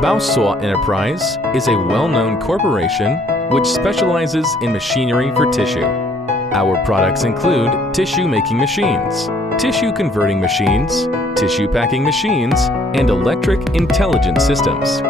Baosuo Enterprise is a well-known corporation which specializes in machinery for tissue. Our products include tissue-making machines, tissue-converting machines, tissue-packing machines, and electric intelligent systems.